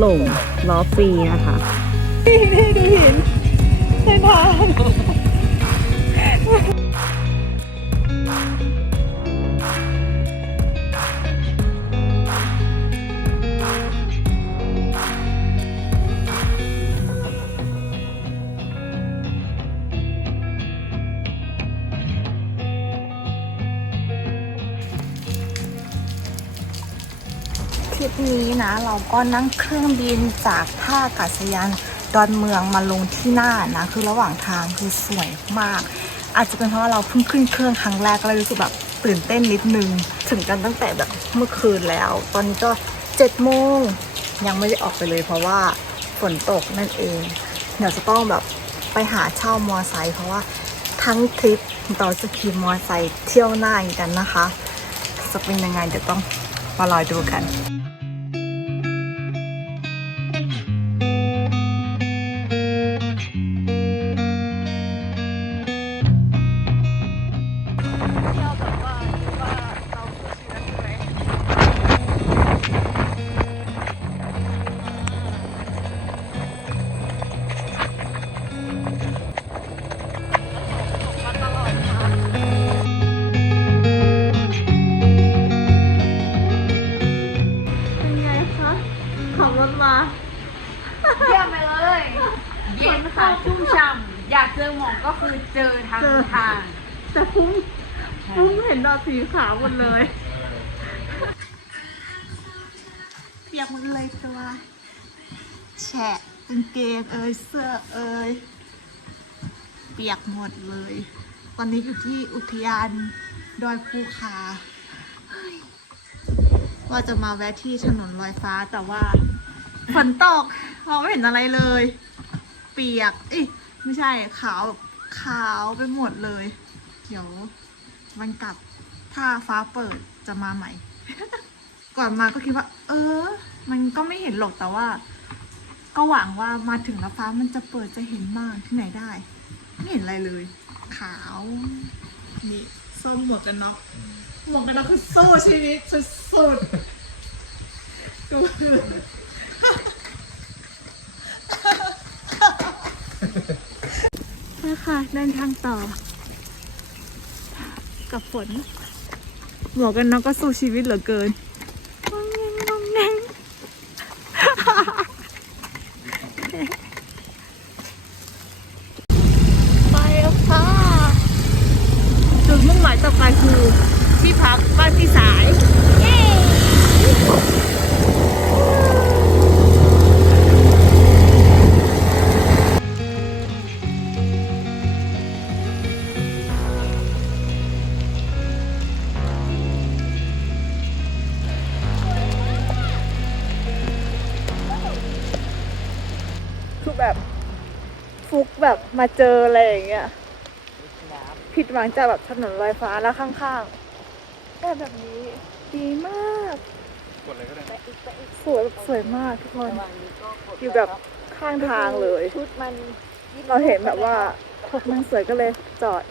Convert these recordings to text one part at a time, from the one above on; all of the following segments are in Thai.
หลงล้อฟรีนะคะนี่นี่ดูหิน ก็นั่งเครื่องบินจากท่าอากาศยานดอนเมืองมาลงที่น่านนะ คือระหว่างทางคือสวยมาก อาจจะเป็นเพราะว่าเราเพิ่งขึ้นเครื่องครั้งแรกก็เลยรู้สึกแบบตื่นเต้นนิดนึง ถึงกันตั้งแต่แบบเมื่อคืนแล้ว ตอนนี้ก็เจ็ดโมงยังไม่ได้ออกไปเลย เพราะว่าฝนตกนั่นเอง เดี๋ยวจะต้องแบบไปหาเช่ามอไซค์เพราะว่าทั้งทริปเราจะขี่มอไซค์เที่ยวหน้ากันนะคะ จะเป็นยังไงเดี๋ยวต้องมารอดูกันเป็น สีขาวหมดเลยเปียกหมดเลยตัว แฉะกางเกงเอยเสื้อเอยเปียกหมดเลย ตอนนี้อยู่ที่อุทยานดอยภูคาเฮ้ยว่าจะมาแวะที่ถนนลอยฟ้าแต่ว่าฝนตกเราไม่เห็นอะไรเลย เปียกอ้ยไม่ใช่ขาวขาวไปหมดเลย เดี๋ยวมันกลับ ถ้าฟ้าเปิดจะมาใหม่ ก่อนมาก็คิดว่า เออ มันก็ไม่เห็นหรอกแต่ว่า ก็หวังว่ามาถึงแล้วฟ้ามันจะเปิดจะเห็นมากที่ไหนได้ ไม่เห็นอะไรเลย ขาว นี่ส้มหมวกกันน็อกหมวกกันน็อกคือสู้ชีวิตสุดๆดูนะคะเดินทางต่อ กับฝน หมวกกันน็อกก็สู้ชีวิตเหลือเกิน แบบมาเจออะไรอย่างเงี้ยผิดหวังจากแบบถนนลอยฟ้าแล้วข้างๆแต่แบบนี้ดีมากสวยแบบสวยมากทุกคนอยู่แบบข้างทางเลยชุดมันเราเห็นแบบว่ามันสวยก็เลยจอด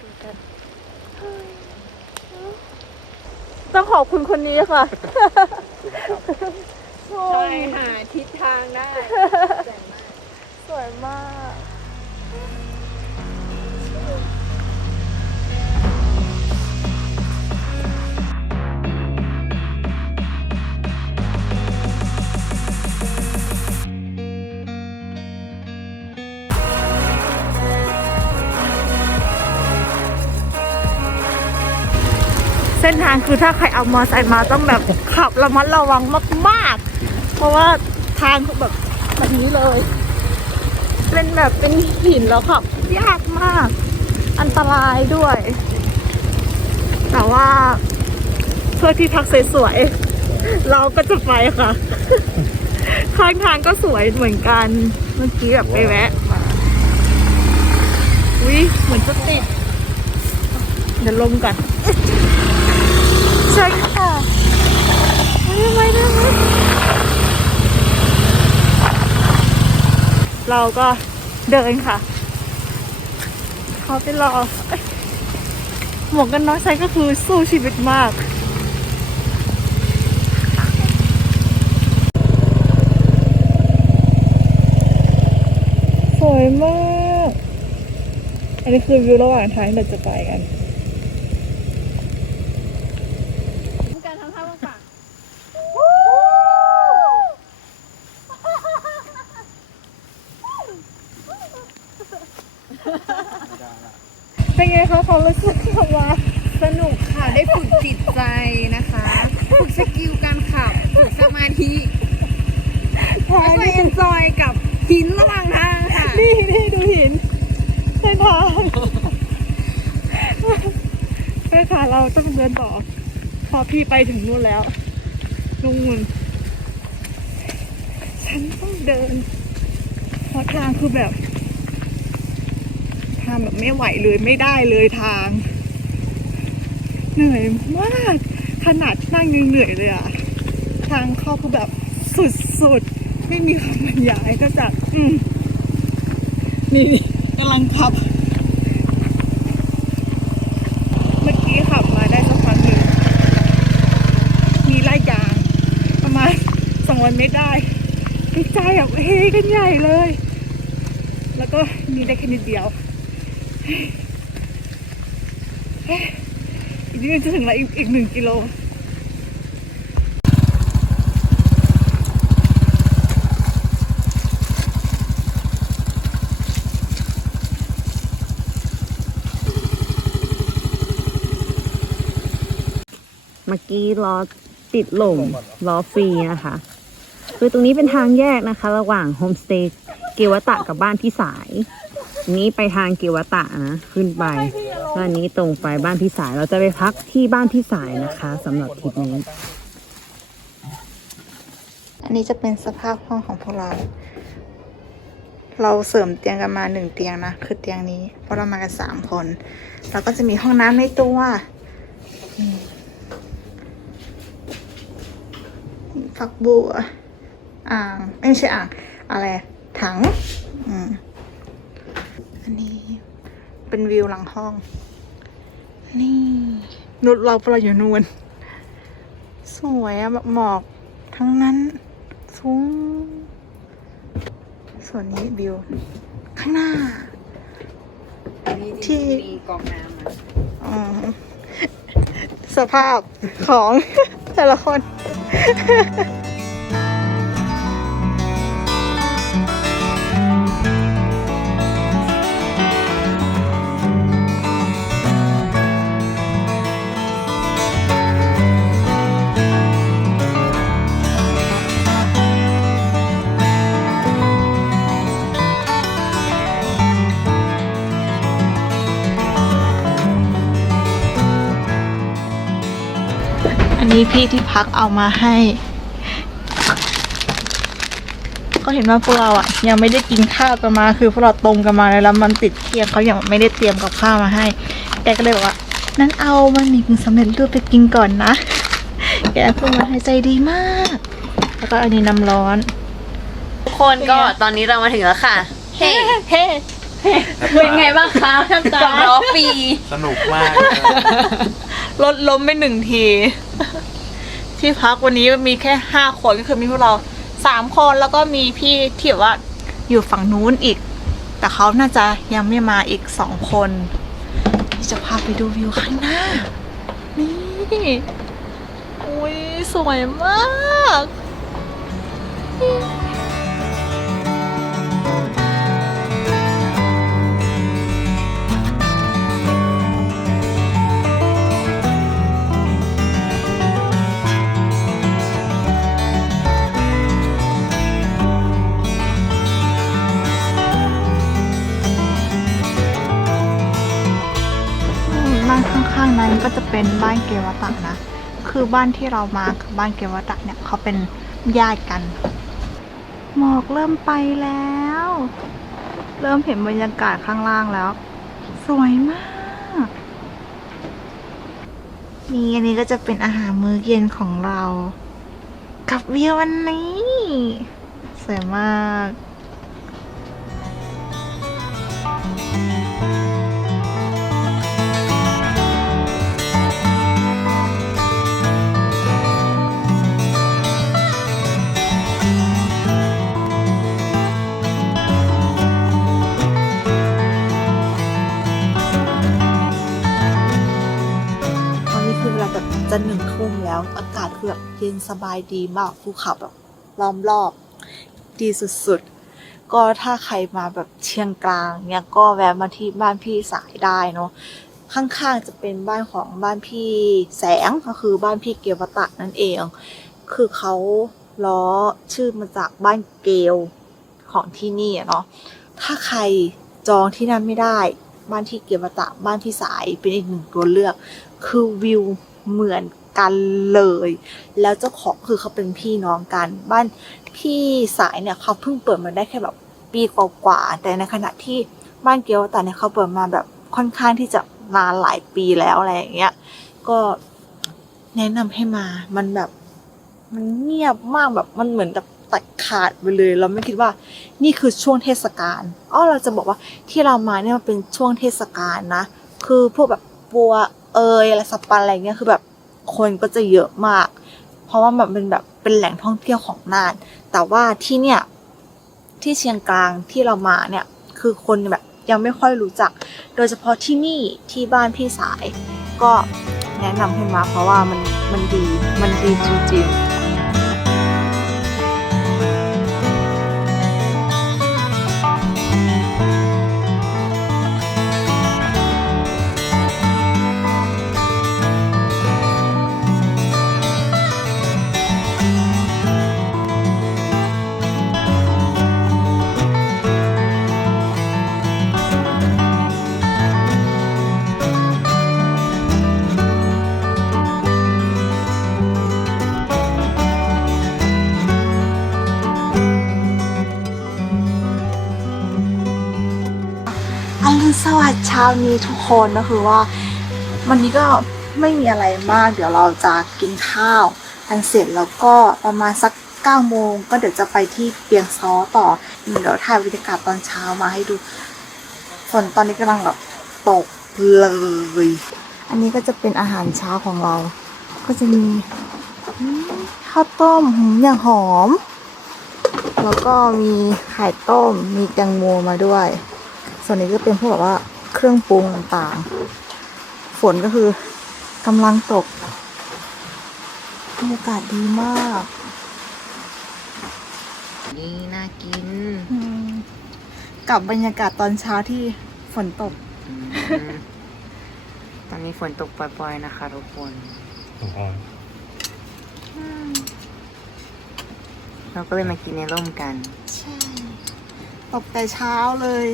ดูกันต้องขอบคุณคนนี้ค่ะใช่หาทิศทางได้ สวยมาก เส้นทางคือถ้าใครเอามอไซค์มาต้องแบบขับระมัดระวังมากๆ เพราะว่าทางคือแบบแบบนี้เลย เป็นแบบเป็นหินแล้วขับยากมาก อันตรายด้วย แต่ว่าเพื่อที่พักสวยๆเราก็จะไปค่ะ ข้างทางก็สวยเหมือนกัน เมื่อกี้แบบไปแวะมาอุ้ยเหมือนจะติดเดี๋ยวลมก่อน เชิญค่ะได้ไหมได้ไเราก็เดินค่ะ เขาไปรอ หมวกกันน็อกใช้ก็คือสู้ชีวิตมากสวยมาก อันนี้คือวิวระหว่างทางที่เราจะไปกัน แพ้แล้วก็นี่เอนจอยกับหินระหว่างทางค่ะนี่นี่ดูหินเส้นทางไปค่ะเราต้องเดินต่อ พอพี่ไปถึงนู่นแล้วนู่นฉันต้องเดินเพราะทางคือแบบทางแบบไม่ไหวเลยไม่ได้เลยทาง เหนื่อยมาก ขนาดนั่งยังเหนื่อยเลยอะทางเข้าคือแบบสุดๆ ไม่มีคำบรรยายก็จากอืมนี่กำลังขับ เมื่อกี้ขับมาได้สักพักหนึ่งมีไล่ยางประมาณสองวันไม่ได้ดีใจแบบเฮกันใหญ่เลย แล้วก็มีได้แค่นิดเดียวอีกนิดนึงจะถึงล้วอีกอีกหนึ่งกิโล มื่อกี้ล้อติดลมล้อฟรีนะคะ คือตรงนี้เป็นทางแยกนะคะ ระหว่างโฮมสเตย์เกวตะกับบ้านพี่สายอันนี้ไปทางเกวตะนะขึ้นไปแล้วอันนี้ตรงไปบ้านพี่สายเราจะไปพักที่บ้านพี่สายนะคะสำหรับทริปนี้อันนี้จะเป็นสภาพห้องของพวกเรา เราเสริมเตียงกันมาหนึ่งเตียงนะ คือเตียงนี้ เพราะเรามากันสามคนแล้วก็จะมีห้องน้ำในตัวนี่ ฝักบัว อ่างเอ้ยไม่ใช่อ่างอะไร ถัง อืมอันนี้เป็นวิวหลังห้อง นี่นุดเราเราอยู่นู่นสวยอะแบบหมอกทั้งนั้นสูงส่วนนี้วิว ข้างหน้า ที่มีกองน้ำนะอ๋อสภาพของแต่ละคน Ha ha ha! อันนี้พี่ที่พักเอามาให้ ก็เห็นว่าพวกเราอะ ยังไม่ได้กินข้าวกันมา คือพวกเราตรงกันมาเลยแล้วมันติดเที่ยงเขายังไม่ได้เตรียมกับข้าวมาให้แกก็เลยบอกว่านั้นเอามันมีกึ่งสำเร็จรูปไปกินก่อนนะแกพูดมาให้ใจดีมาก แล้วก็อันนี้น้ำร้อน ทุกคนก็ตอนนี้เรามาถึงแล้วค่ะ เฮ้เฮ้เป็นไงบ้างคะกับล้อฟรีสนุกมากเลยรถล้มไปหนึ่งที ที่พักวันนี้มีแค่ห้าคนก็คือมีพวกเราสามคนแล้วก็มีพี่ที่แบบว่าอยู่ฝั่งนู้นอีก แต่เขาน่าจะยังไม่มาอีกสองคนที่จะพาไปดูวิวข้างหน้า นี่อุ้ยสวยมาก เป็นบ้านเกวตะนะ คือบ้านที่เรามาคือบ้านเกวตะเนี่ยเขาเป็นญาติกัน หมอกเริ่มไปแล้ว เริ่มเห็นบรรยากาศข้างล่างแล้ว สวยมาก นี่อันนี้ก็จะเป็นอาหารมื้อเย็นของเรา กับวิววันนี้ สวยมาก จะหนึ่งค่ำแล้วอากาศเย็นสบายดีมากภูเขาแบบล้อมรอบ ดีสุดๆ ก็ถ้าใครมาแบบเชียงกลางเนี่ยก็แวะมาที่บ้านพี่สายได้เนาะข้างๆจะเป็นบ้านของบ้านพี่แสงก็คือบ้านพี่เกียวตะนั่นเอง คือเขาล้อชื่อมาจากบ้านเกลของที่นี่เนาะถ้าใครจองที่นั่นไม่ได้ บ้านที่เกียวตะบ้านพี่สายเป็นอีกหนึ่งตัวเลือก คือวิว เหมือนกันเลย แล้วเจ้าของคือเขาเป็นพี่น้องกันบ้านพี่สายเนี่ยเขาเพิ่งเปิดมาได้แค่แบบปีกว่าๆแต่ในขณะที่บ้านเกียวตาเนี่ยเขาเปิดมาแบบค่อนข้างที่จะนานหลายปีแล้วอะไรอย่างเงี้ยก็แนะนำให้มามันแบบมันเงียบมากแบบมันเหมือนแบบตัดขาดไปเลย เราไม่คิดว่านี่คือช่วงเทศกาลอ้อเราจะบอกว่าที่เรามาเนี่ยมันเป็นช่วงเทศกาลนะ คือพวกแบบบัว เอยอะไรสปันอะไรเงี้ยคือแบบคนก็จะเยอะมาก เพราะว่าแบบเป็นแบบเป็นแหล่งท่องเที่ยวของน่าน แต่ว่าที่เนี่ยที่เชียงกลางที่เรามาเนี่ยคือคนแบบยังไม่ค่อยรู้จัก โดยเฉพาะที่นี่ที่บ้านพี่สาย ก็แนะนำให้มาเพราะว่ามันมันดีมันดีจริงๆ วัสดิ์เช้านี้ทุกคนก็คือว่า วันนี้ก็ไม่มีอะไรมาก เดี๋ยวเราจะกินข้าวกันเสร็จแล้วก็ประมาณสัก9ก้าโมงก็เดี๋ยวจะไปที่เปียงซ้อต่อเดี๋ยวถ่ายบรรยากาศตอนเช้ามาให้ดูฝนตอนนี้กำลังแบบตกเลย อันนี้ก็จะเป็นอาหารเช้าของเรา ก็จะมีข้าวต้มหืมอย่างหอม แล้วก็มีไข่ต้มมีแตงโมมาด้วย ส่วนนี้ก็เป็นพวกแบบว่า เครื่องปรุงต่างๆ ฝนก็คือกำลังตกบรรยากาศดีมาก นี่น่ากินอืมกับบรรยากาศตอนเช้าที่ฝนตก ตอนนี้ฝนตกปล่อย ๆ นะคะทุกคน เราก็เลยมากินในร่มกัน ใช่ ตกแต่เช้าเลย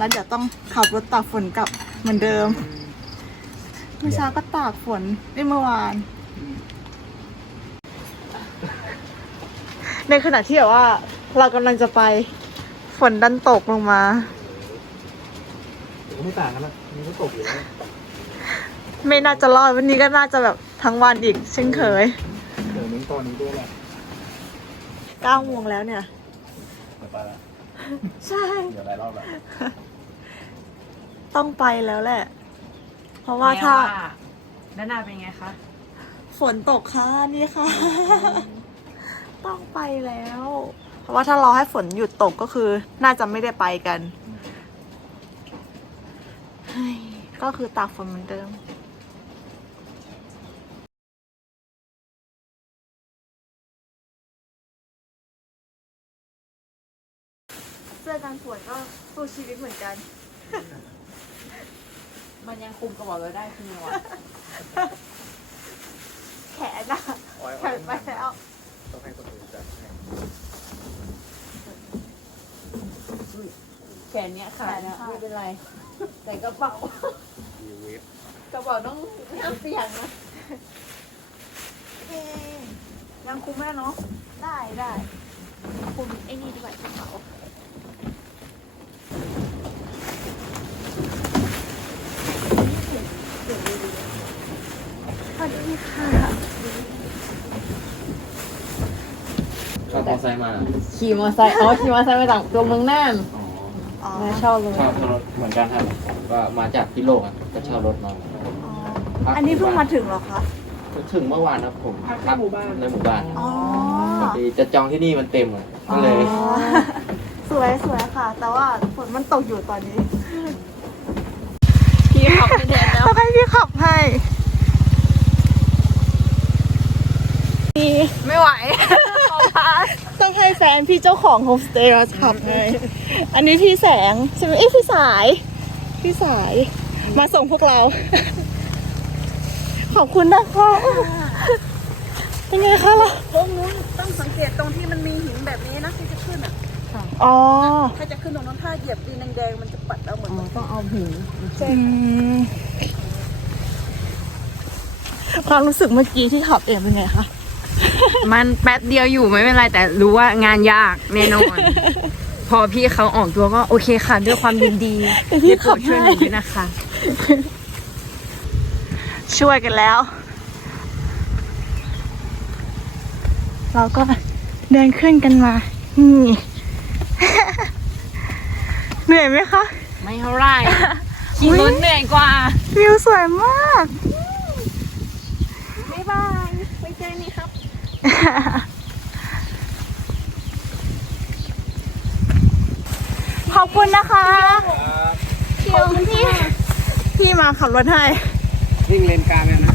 แล้วเดี๋ยวต้องขับรถตากฝนกลับเหมือนเดิม เมื่อเช้าก็ตากฝนได้เมื่อวาน ในขณะที่แบบว่า เรากำลังจะไปฝนดันตกลงมา ไม่ต่างกันละนี่ก็ตกอยู่แล้วไม่น่าจะรอดวันนี้ก็น่าจะแบบทั้งวันอีกเช่นเคยเดี๋ยวนี้ตอนนี้ด้วยแหละเก้าโมงแล้วเนี่ย เดี๋ยวไปละ ใช่ เดี๋ยวหลายรอบละ ต้องไปแล้วแหละ เพราะว่าถ้าด้านหน้าเป็นไงคะ ฝนตกค่ะนี่ค่ะ ต้องไปแล้ว เพราะว่าถ้ารอให้ฝนหยุดตกก็คือ น่าจะไม่ได้ไปกันเฮ้ยก็คือตากฝนเหมือนเดิมเสื้อกันฝนก็สู้ชีวิตเหมือนกัน มันยังคุมกระบอกเราได้คือไงวะแขนอะแขนไปแล้วต้องให้คนอื่นจัดให้แขนเนี้ยขาดนะไม่เป็นไรใส่กระเป๋าดีเวฟกระเป๋าต้องต้องเปียกนะยังคุมแม่เนาะได้ได้คุมไอ้นี่ดีกว่าที่เขาสวัสดีค่ะ ช อบมอไซค์มาขี่มอเตอร์ไซค์อ๋อขี่มอเตอร์ไซค์มาจากตัวเมืองน่านอ๋ออ๋อมาเช่ารถชอบรถเหมือนกันครับก็มาจากพิโลกอะก็เช่ารถมาอ๋ออันนี้เพิ่งมาถึงเหรอคะ ถึงเมื่อวานครับผมพักในหมู่บ้าน ในหมู่บ้านอ๋อ พอดีจะจองที่นี่มันเต็มอะก็เลยอ๋อ สวยสวยค่ะ แต่ว่าฝนมันตกอยู่ตอนนี้ พี่ขับไปแทนแล้วต้องให้พี่ขับให้มีไม่ไหวต้องให้ แฟนพี่เจ้าของโฮมสเตย์เราขับไงอันนี้พี่แสงใช่ไหมเอ้ยพี่สาย พี่สาย มาส่งพวกเรา ขอบคุณนะคะเป็นไงคะล่ะโค้งนู้นต้องสังเกตตรงที่มันมีหินแบบนี้นะที่จะขึ้นอะอ๋อ ถ้าจะขึ้นตรงนั้นถ้าเหยียบดินแดงๆมันจะปัดเราเหมือนต้องเอาหินอืมความรู้สึกเมื่อกี้ที่ขับเองเป็นไงคะ มันแป๊บเดียวอยู่ไม่เป็นไรแต่รู้ว่างานยากแน่นอน พอพี่เขาออกตัวก็โอเคค่ะ ด้วยความยินดีแต่พี่ขับช่วยหให้นูด้วยนะคะ ช่วยกันแล้ว เราก็เดินขึ้นกันมา นี่ เหนื่อยไหมคะ ไม่เท่าไหรขี่รถเหนื่อยกว่า วิวสวยมาก บ๊ายบายไปเจอนี่ครับ ขอบคุณนะคะขอบคุณที่ที่มาขับรถให้ วิ่งเลนกลางเลยนะ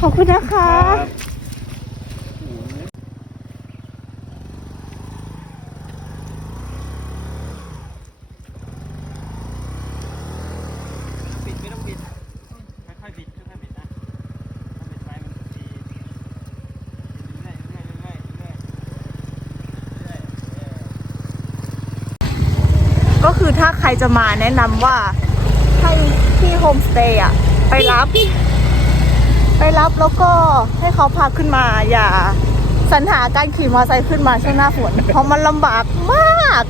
ขอบคุณนะคะ บิดไม่ต้องบิด ค่อยๆบิดค่อยๆบิดนะถ้าบิดไปมันดีเรื่อยๆเรื่อยๆเรื่อยๆเรื่อยๆเรื่อยๆเออ ก็คือถ้า ใครจะมาแนะนำว่าให้ที่โฮมสเตย์อะไปรับ ไปรับแล้วก็ให้เขาพาขึ้นมาอย่าสรรหาการขี่มอเตอร์ไซค์ขึ้นมาช่วงหน้าฝนเพราะมันลำบากมาก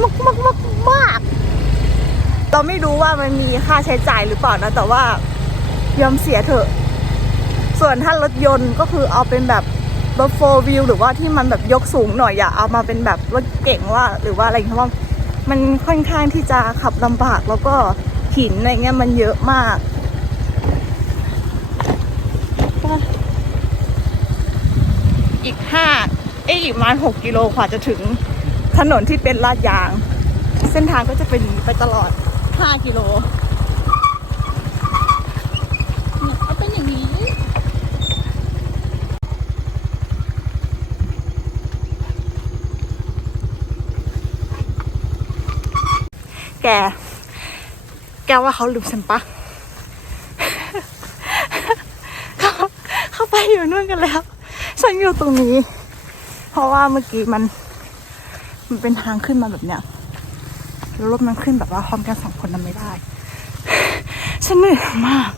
มากมากมากมากเราไม่รู้ว่ามันมีค่าใช้จ่ายหรือเปล่านะ แต่ว่ายอมเสียเถอะ ส่วนถ้ารถยนต์ก็คือเอาเป็นแบบรถโฟวิวหรือว่าที่มันแบบยกสูงหน่อยอย่าเอามาเป็นแบบรถเก่งว่า หรือว่าอะไรเพราะว่า มันค่อนข้างที่จะขับลำบากแล้วก็หินอะไรเงี้ยมันเยอะมากอีกห้าเอ้ยอีกประมาณหกกิโลกว่าจะถึงถนนที่เป็นลาดยาง เส้นทางก็จะเป็นไปตลอดห้ากิโลเนี่ยเอาเป็นอย่างนี้ แก แกว่าเขาลืมฉันปะเขาเขาไปอยู่นู่นกันแล้ว ฉันอยู่ตรงนี้ เพราะว่าเมื่อกี้มัน มันเป็นทางขึ้นมาแบบเนี้ยแล้วรถมันขึ้นแบบว่าพร้อมกันสองคนนั้นไม่ได้ ฉันเหนื่อยมาก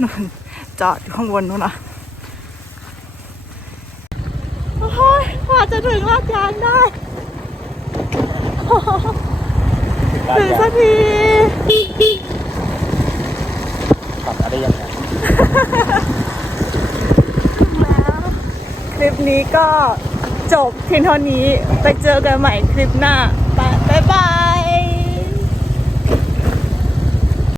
นู่นจอดอยู่ข้างบนนู้นนะ โอ้ยกว่า จะถึงลาดยางได้ถึงสักทีขับอะไรยังไงแล้วคลิปนี้ก็จบเพียงเท่านี้ไปเจอกันใหม่คลิปหน้าบ๊ายบาย